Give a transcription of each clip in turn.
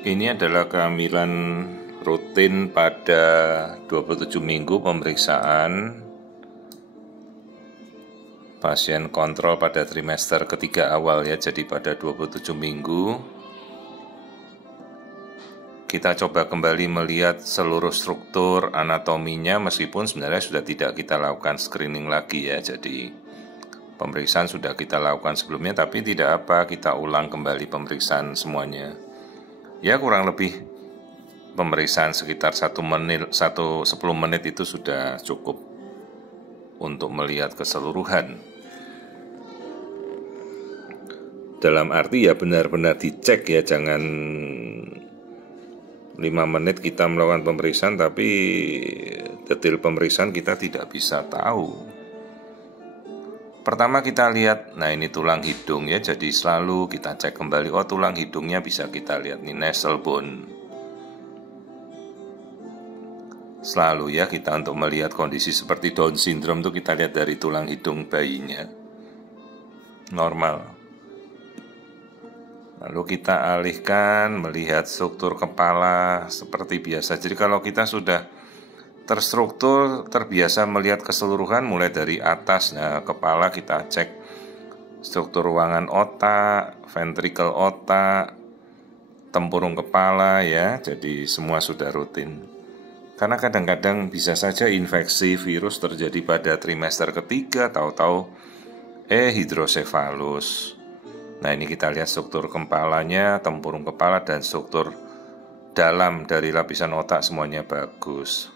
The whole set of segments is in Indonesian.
Ini adalah kehamilan rutin pada 27 minggu pemeriksaan pasien kontrol pada trimester ketiga awal ya. Jadi pada 27 minggu kita coba kembali melihat seluruh struktur anatominya, meskipun sebenarnya sudah tidak kita lakukan screening lagi ya. Jadi pemeriksaan sudah kita lakukan sebelumnya, tapi tidak apa, kita ulang kembali pemeriksaan semuanya. Ya kurang lebih pemeriksaan sekitar 10 menit itu sudah cukup untuk melihat keseluruhan. Dalam arti ya benar-benar dicek ya, jangan 5 menit kita melakukan pemeriksaan tapi detail pemeriksaan kita tidak bisa tahu. Pertama kita lihat, nah ini tulang hidung ya, jadi selalu kita cek kembali, oh tulang hidungnya bisa kita lihat nih, nasal bone. Selalu ya kita untuk melihat kondisi seperti Down syndrome itu kita lihat dari tulang hidung bayinya normal. Lalu kita alihkan melihat struktur kepala seperti biasa. Jadi kalau kita sudah terstruktur, terbiasa melihat keseluruhan mulai dari atas, nah kepala kita cek struktur ruangan otak, ventrikel otak, tempurung kepala ya. Jadi semua sudah rutin. Karena kadang-kadang bisa saja infeksi virus terjadi pada trimester ketiga, tahu-tahu hidrosefalus. Nah ini kita lihat struktur kepalanya, tempurung kepala dan struktur dalam dari lapisan otak semuanya bagus.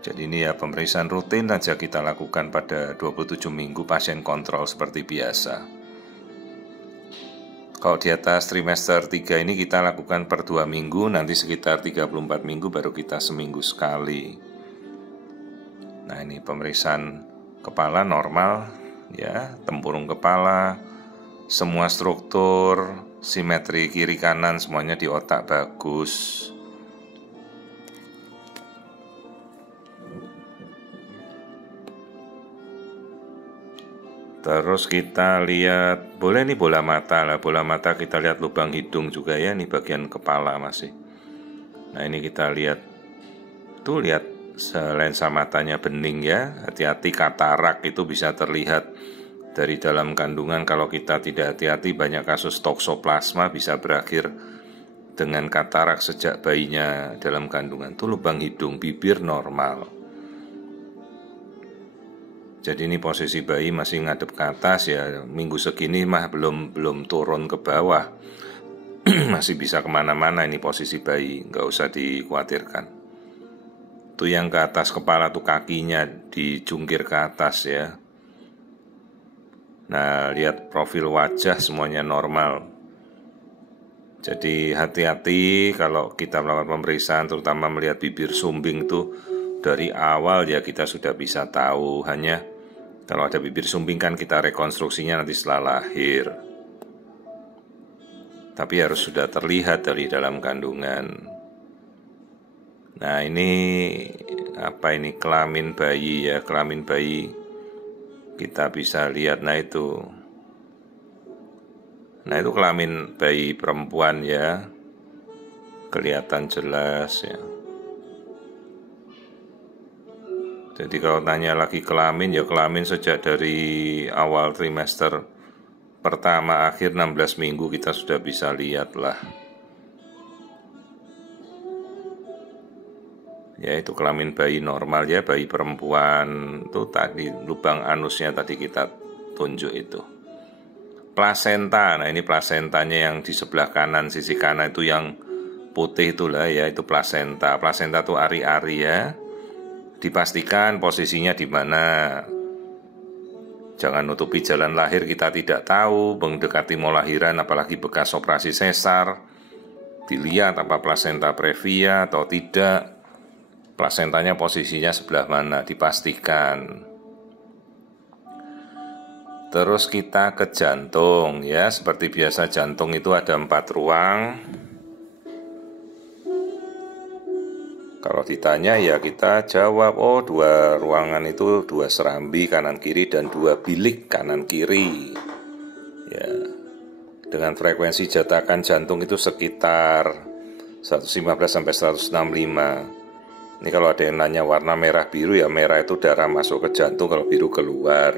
Jadi ini ya pemeriksaan rutin saja kita lakukan pada 27 minggu pasien kontrol seperti biasa. Kalau di atas trimester 3 ini kita lakukan per 2 minggu, nanti sekitar 34 minggu baru kita seminggu sekali. Nah ini pemeriksaan kepala normal ya, tempurung kepala, semua struktur, simetri kiri kanan semuanya di otak bagus. Terus kita lihat, boleh nih bola mata lah, bola mata kita lihat lubang hidung juga ya, ini bagian kepala masih. Nah ini kita lihat, tuh lihat lensa matanya bening ya, hati-hati katarak itu bisa terlihat dari dalam kandungan. Kalau kita tidak hati-hati banyak kasus toksoplasma bisa berakhir dengan katarak sejak bayinya dalam kandungan. Tuh lubang hidung, bibir normal. Jadi ini posisi bayi masih ngadep ke atas ya, minggu segini mah belum turun ke bawah, masih bisa kemana-mana ini posisi bayi, nggak usah dikhawatirkan. Tuh yang ke atas kepala tuh kakinya dijungkir ke atas ya. Nah lihat profil wajah semuanya normal. Jadi hati-hati kalau kita melakukan pemeriksaan, terutama melihat bibir sumbing tuh dari awal ya kita sudah bisa tahu. Hanya kalau ada bibir sumbing kan kita rekonstruksinya nanti setelah lahir. Tapi harus sudah terlihat dari dalam kandungan. Nah ini apa ini, kelamin bayi ya, kelamin bayi kita bisa lihat. Nah itu kelamin bayi perempuan ya, kelihatan jelas ya. Jadi kalau tanya lagi kelamin, ya kelamin sejak dari awal trimester pertama akhir 16 minggu kita sudah bisa lihat lah. Ya itu kelamin bayi normal ya, bayi perempuan. Itu tadi lubang anusnya tadi kita tunjuk itu. Plasenta, nah ini plasentanya yang di sebelah kanan, sisi kanan itu yang putih itulah ya, itu plasenta. Plasenta itu ari-ari ya. Dipastikan posisinya di mana. Jangan nutupi jalan lahir, kita tidak tahu, mendekati mau lahiran apalagi bekas operasi sesar. Dilihat apa plasenta previa atau tidak. Plasentanya posisinya sebelah mana, dipastikan. Terus kita ke jantung ya, seperti biasa jantung itu ada 4 ruang. Kalau ditanya ya kita jawab, oh 2 ruangan itu 2 serambi kanan kiri dan 2 bilik kanan kiri. Ya. dengan frekuensi jatakan jantung itu sekitar 115 sampai 165. Ini kalau ada yang nanya warna merah biru, ya merah itu darah masuk ke jantung, kalau biru keluar.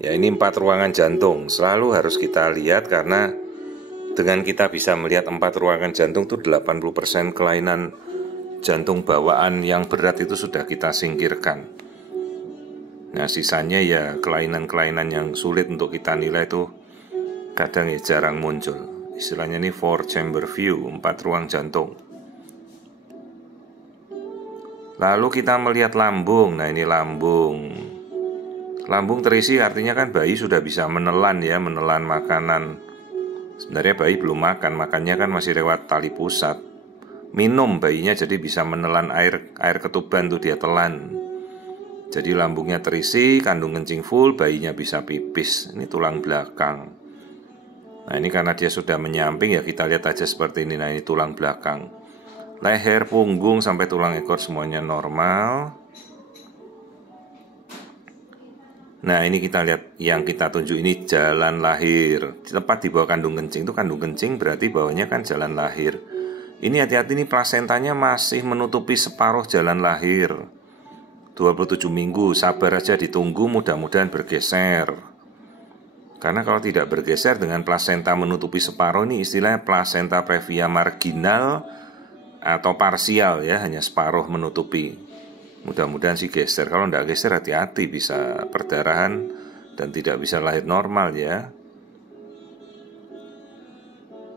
Ya, ini 4 ruangan jantung selalu harus kita lihat, karena dengan kita bisa melihat 4 ruangan jantung itu 80% kelainan jantung bawaan yang berat itu sudah kita singkirkan. Nah, sisanya ya kelainan-kelainan yang sulit untuk kita nilai itu kadang ya jarang muncul. Istilahnya ini 4 chamber view, 4 ruang jantung. Lalu kita melihat lambung. Nah, ini lambung. Lambung terisi artinya kan bayi sudah bisa menelan ya, menelan makanan. Sebenarnya bayi belum makan, makannya kan masih lewat tali pusat. Minum bayinya jadi bisa menelan air ketuban tuh dia telan. Jadi lambungnya terisi, kandung kencing full, bayinya bisa pipis. Ini tulang belakang. Nah, ini karena dia sudah menyamping ya kita lihat aja seperti ini. Nah, ini tulang belakang. Leher, punggung sampai tulang ekor semuanya normal. Nah, ini kita lihat yang kita tunjuk ini jalan lahir. Tepat di bawah kandung kencing, itu kandung kencing berarti bawahnya kan jalan lahir. Ini hati-hati, ini plasentanya masih menutupi separuh jalan lahir. 27 minggu, sabar aja ditunggu, mudah-mudahan bergeser. Karena kalau tidak bergeser dengan plasenta menutupi separuh, ini istilahnya plasenta previa marginal atau parsial ya, hanya separuh menutupi. Mudah-mudahan sih geser. Kalau tidak geser hati-hati, bisa perdarahan dan tidak bisa lahir normal ya.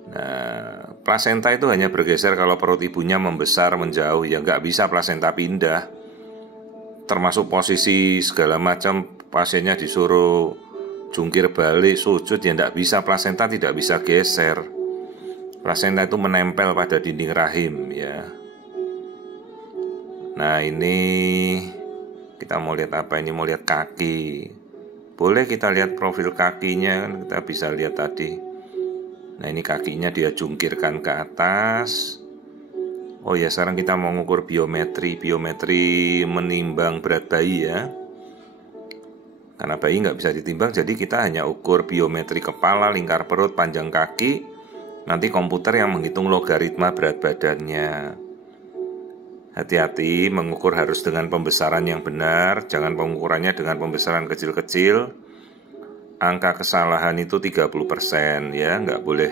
Nah, plasenta itu hanya bergeser kalau perut ibunya membesar, menjauh. Ya nggak bisa plasenta pindah. Termasuk posisi segala macam, pasiennya disuruh jungkir balik, sujud, ya nggak bisa, plasenta tidak bisa geser. Plasenta itu menempel pada dinding rahim ya. Nah, ini kita mau lihat apa? Ini mau lihat kaki. Boleh kita lihat profil kakinya, kan kita bisa lihat tadi. Nah, ini kakinya dia jungkirkan ke atas. Oh ya, sekarang kita mau mengukur biometri menimbang berat bayi ya. Karena bayi nggak bisa ditimbang, jadi kita hanya ukur biometri kepala, lingkar perut, panjang kaki. Nanti komputer yang menghitung logaritma berat badannya. Hati-hati, mengukur harus dengan pembesaran yang benar. Jangan pengukurannya dengan pembesaran kecil-kecil. Angka kesalahan itu 30% ya, nggak boleh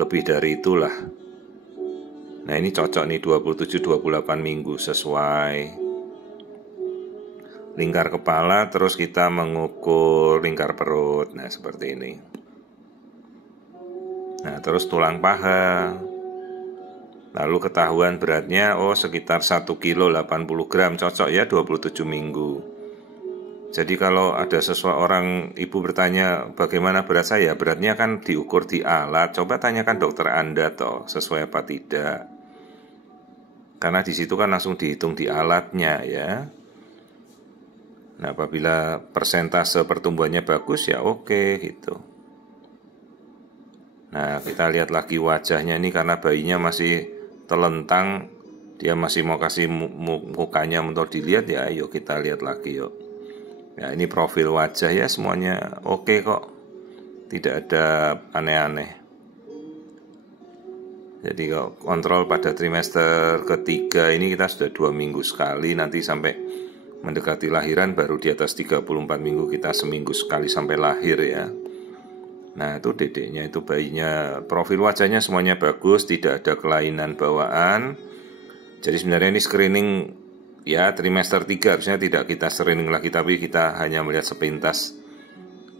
lebih dari itulah. Nah, ini cocok nih 27-28 minggu sesuai. Lingkar kepala, terus kita mengukur lingkar perut. Nah, seperti ini. Nah, terus tulang paha. Lalu ketahuan beratnya, sekitar 1 kilo 80 gram, cocok ya 27 minggu. Jadi kalau ada seseorang, ibu bertanya bagaimana berat saya, beratnya kan diukur di alat. Coba tanyakan dokter Anda toh, sesuai apa tidak. Karena di situ kan langsung dihitung di alatnya ya. Nah, apabila persentase pertumbuhannya bagus ya oke gitu. Nah, kita lihat lagi wajahnya ini, karena bayinya masih telentang, dia masih mau kasih mukanya untuk dilihat ya, ayo kita lihat lagi yuk. Ya, ini profil wajah ya, semuanya oke kok, tidak ada aneh-aneh. Jadi kalau kontrol pada trimester ketiga ini kita sudah 2 minggu sekali, nanti sampai mendekati lahiran baru di atas 34 minggu kita seminggu sekali sampai lahir ya. Nah, itu dedeknya, itu bayinya, profil wajahnya semuanya bagus, tidak ada kelainan bawaan. Jadi sebenarnya ini screening ya trimester 3, harusnya tidak kita screening lagi, tapi kita hanya melihat sepintas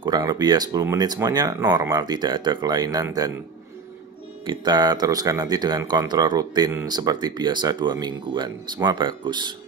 kurang lebih ya 10 menit, semuanya normal, tidak ada kelainan. Dan kita teruskan nanti dengan kontrol rutin seperti biasa 2 mingguan, semua bagus.